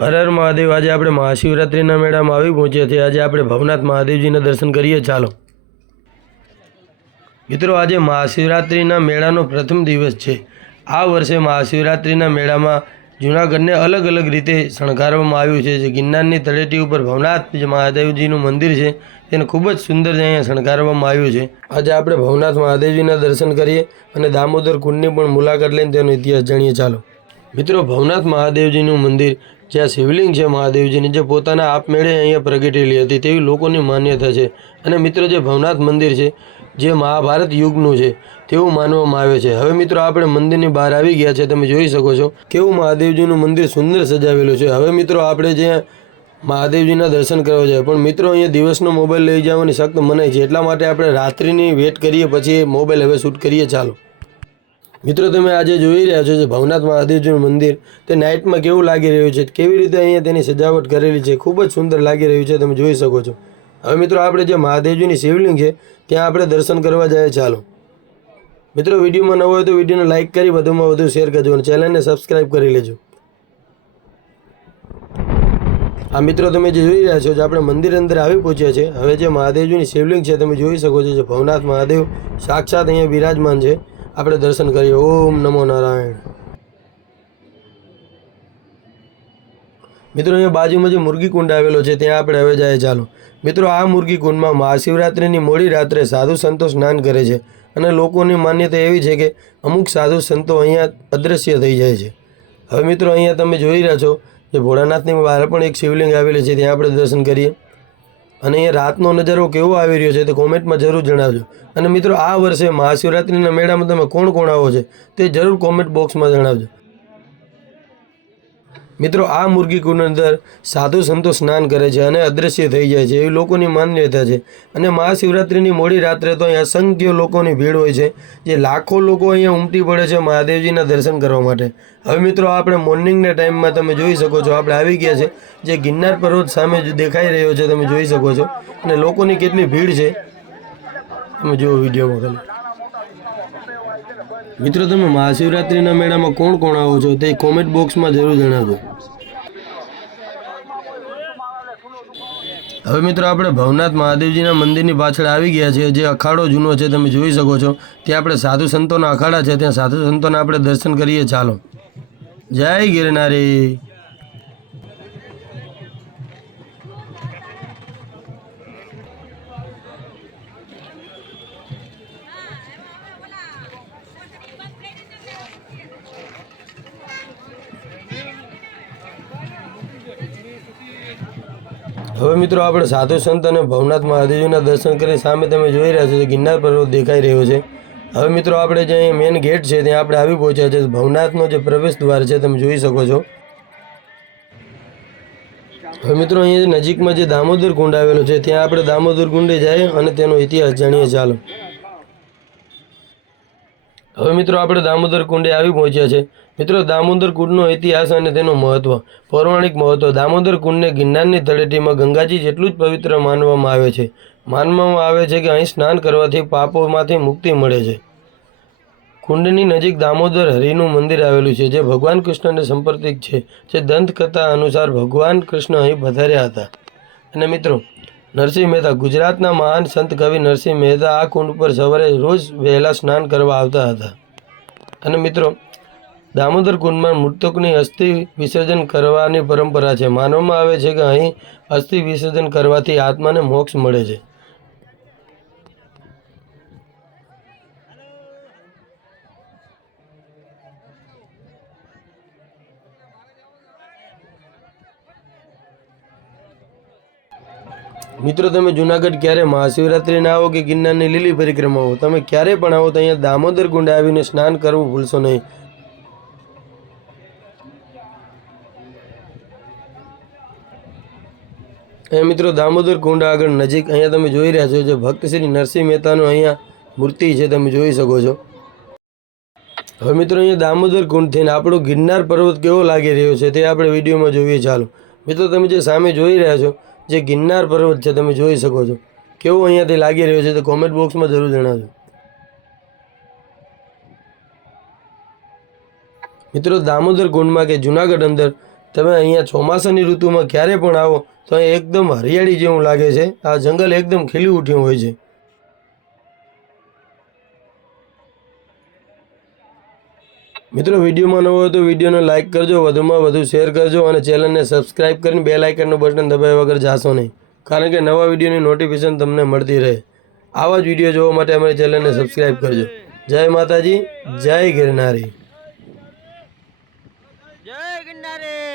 હર હર મહાદેવ। આજે આપણે મહાશિવરાત્રિના મેળામાં આવી પહોંચ્યા છીએ। આજે આપણે ભવનાથ મહાદેવજીના દર્શન કરીએ। ચાલો મિત્રો, આજે મહાશિવરાત્રિના મેળાનો પ્રથમ દિવસ છે। આ વર્ષે મહાશિવરાત્રિના મેળામાં જૂનાગઢને અલગ અલગ રીતે શણગારવામાં આવ્યું છે। જે ગિરનારની તળેટી ઉપર ભવનાથ મહાદેવજીનું મંદિર છે તેને ખૂબ જ સુંદર અહીંયા શણગારવામાં આવ્યું છે। આજે આપણે ભવનાથ મહાદેવજીના દર્શન કરીએ અને દામોદર કુંડની પણ મુલાકાત લઈને તેનો ઇતિહાસ જાણીએ। ચાલો મિત્રો, ભવનાથ મહાદેવજીનું મંદિર જ્યાં શિવલિંગ છે મહાદેવજીની, જે પોતાના આપમેળે અહીંયા પ્રગટેલી હતી તેવી લોકોની માન્યતા છે। અને મિત્રો, જે ભવનાથ મંદિર છે જે મહાભારત યુગનું છે તેવું માનવામાં આવે છે। હવે મિત્રો, આપણે મંદિરની બહાર આવી ગયા છે। તમે જોઈ શકો છો કેવું મહાદેવજીનું મંદિર સુંદર સજાવેલું છે। હવે મિત્રો, આપણે જ્યાં મહાદેવજીના દર્શન કરવા જાય, પણ મિત્રો અહીંયા દિવસનો મોબાઈલ લઈ જવાની સખ્ત મનાઈ છે। એટલા માટે આપણે રાત્રિની વેટ કરીએ, પછી મોબાઈલ હવે શૂટ કરીએ। ચાલો મિત્રો, તમે આજે જોઈ રહ્યા છો જે ભવનાથ મહાદેવજીનું મંદિર તે નાઇટમાં કેવું લાગી રહ્યું છે, કેવી રીતે અહીંયા તેની સજાવટ કરેલી છે, ખૂબ જ સુંદર લાગી રહ્યું છે, તમે જોઈ શકો છો। હવે મિત્રો, આપણે જે મહાદેવજીની શિવલિંગ છે ત્યાં આપણે દર્શન કરવા જાય। ચાલો મિત્રો, વિડીયોમાં નવો હોય તો વિડીયોને લાઇક કરી વધુમાં વધુ શેર કરજો અને ચેનલને સબસ્ક્રાઈબ કરી લેજો। આ મિત્રો, તમે જે જોઈ રહ્યા છો જે આપણે મંદિર અંદર આવી પહોંચ્યા છે। હવે જે મહાદેવજીની શિવલિંગ છે તમે જોઈ શકો છો, જે ભવનાથ મહાદેવ સાક્ષાત અહીંયા બિરાજમાન છે। આપણે દર્શન કરીએ। ઓમ નમો નારાયણ। મિત્રો, અહીંયા બાજુમાં જે મુરગી કુંડ આવેલો છે ત્યાં આપણે હવે જાય। ચાલો મિત્રો, આ મુરગી કુંડમાં મહાશિવરાત્રિની મોડી રાત્રે સાધુ સંતો સ્નાન કરે છે અને લોકોની માન્યતા એવી છે કે અમુક સાધુ સંતો અહીંયા અદૃશ્ય થઈ જાય છે। હવે મિત્રો, અહીંયા તમે જોઈ રહ્યા છો જે ભોળાનાથની બહાર પણ એક શિવલિંગ આવેલી છે, ત્યાં આપણે દર્શન કરીએ। અને અહીંયા રાતનો નજારો કેવો આવી રહ્યો છે તે કોમેન્ટમાં જરૂર જણાવજો। અને મિત્રો, આ વર્ષે મહાશિવરાત્રિના મેળામાં તમે કોણ કોણ આવો છે તે જરૂર કોમેન્ટ બોક્સમાં જણાવજો। મિત્રો, આ મુરગી કુંડ અંદર સાધુ સંતો સ્નાન કરે છે અને અદૃશ્ય થઈ જાય છે એવી લોકોની માન્યતા છે। અને મહાશિવરાત્રિની મોડી રાત્રે તો અહીંયા અસંખ્ય લોકોની ભીડ હોય છે, જે લાખો લોકો અહીંયા ઉમટી પડે છે મહાદેવજીના દર્શન કરવા માટે। હવે મિત્રો, આપણે મોર્નિંગના ટાઈમમાં તમે જોઈ શકો છો આપણે આવી ગયા છે, જે ગિરનાર પર્વત સામે દેખાઈ રહ્યો છે, તમે જોઈ શકો છો। અને લોકોની કેટલી ભીડ છે તમે જુઓ વિડીયોમાં ખાલી। મિત્રો, તમે મહાશિવરાત્રિના મેળામાં કોણ કોણ આવો છો તે કોમેન્ટ બોક્સમાં જરૂર જણાવજો। હવે મિત્રો, આપણે ભવનાથ મહાદેવજીના મંદિરની પાછળ આવી ગયા છે, જે અખાડો જૂનો છે તમે જોઈ શકો છો। ત્યાં આપણે સાધુ સંતોના અખાડા છે, ત્યાં સાધુ સંતોના આપણે દર્શન કરીએ। ચાલો, જય ગિરનારી। હવે મિત્રો, આપણે સાધુ સંત અને ભવનાથ મહાદેવજીના દર્શન કરી સામે તમે જોઈ રહ્યા છો કે ગિરનાર પર્વત દેખાઈ રહ્યો છે। હવે મિત્રો, આપણે જે અહીંયા મેઇન ગેટ છે ત્યાં આપણે આવી પહોંચ્યા છે। ભવનાથનો જે પ્રવેશ દ્વાર છે તમે જોઈ શકો છો। હવે મિત્રો, અહીંયા નજીકમાં જે દામોદર કુંડ આવેલો છે ત્યાં આપણે દામોદર કુંડે જઈએ અને તેનો ઇતિહાસ જાણીએ। ચાલો હવે મિત્રો, આપણે દામોદર કુંડે આવી પહોંચ્યા છે। મિત્રો, દામોદર કુંડનો ઇતિહાસ અને તેનું મહત્વ, પૌરાણિક મહત્વ। દામોદર કુંડને ગિરનારની તળેટીમાં ગંગાજી જેટલું જ પવિત્ર માનવામાં આવે છે। માનવામાં આવે છે કે અહીં સ્નાન કરવાથી પાપોમાંથી મુક્તિ મળે છે। કુંડની નજીક દામોદર હરિનું મંદિર આવેલું છે, જે ભગવાન કૃષ્ણને સમર્પિત છે। જે દંતકથા અનુસાર ભગવાન કૃષ્ણ અહીં પધાર્યા હતા। અને મિત્રો, નરસિંહ મહેતા, ગુજરાતના મહાન સંત કવિ નરસિંહ મહેતા આ કુંડ પર સવારે રોજ વહેલા સ્નાન કરવા આવતા હતા। અને મિત્રો, દામોદર કુંડમાં મૃતકોની અસ્થિ વિસર્જન કરવાની પરંપરા છે। માનવામાં આવે છે કે અહીં અસ્થિ વિસર્જન કરવાથી આત્માને મોક્ષ મળે છે। મિત્રો, તમે જૂનાગઢ ક્યારે મહાશિવરાત્રિના આવો કે ગિરનારની લીલી પરિક્રમા આવો, તમે ક્યારે પણ આવો તો અહીંયા દામોદર કુંડે આવીને સ્નાન કરવું ભૂલશો નહીં। અહીંયા મિત્રો, દામોદર કુંડ આગળ નજીક અહીંયા તમે જોઈ રહ્યા છો જે ભક્ત શ્રી નરસિંહ મહેતાનું અહીંયા મૂર્તિ છે, તમે જોઈ શકો છો। હવે મિત્રો, અહીંયા દામોદર કુંડથી આપણો ગિરનાર પર્વત કેવો લાગી રહ્યો છે તે આપણે વિડીયોમાં જોઈએ। ચાલો મિત્રો, તમે જે સામે જોઈ રહ્યા છો જે ગિરનાર પર્વત છે તમે જોઈ શકો છો, કેવો અહીંયાથી લાગી રહ્યો છે તો કોમેન્ટ બોક્સમાં જરૂર જણાવજો। મિત્રો, દામોદર કુંડમાં કે જૂનાગઢ અંદર તમે અહીંયા ચોમાસાની ઋતુમાં ક્યારે પણ આવો તો અહીં એકદમ હરિયાળી જેવું લાગે છે. આ જંગલ એકદમ ખીલી ઉઠ્યું હોય છે. મિત્રો, વિડીયોમાં નવો હોય તો વિડીયોને લાઇક કરજો, વધુમાં વધુ શેર કરજો અને ચેનલને સબસ્ક્રાઇબ કરીને બેલ આઇકનનું બટન દબાવ્યા વગર જાશો નહીં, કારણ કે નવા વિડીયોની નોટિફિકેશન તમને મળતી રહે. આવા જ વિડીયો જોવા માટે અમારી ચેનલને સબસ્ક્રાઇબ કરજો. જય માતાજી, જય ગિરનારી. જય ગિરનારી.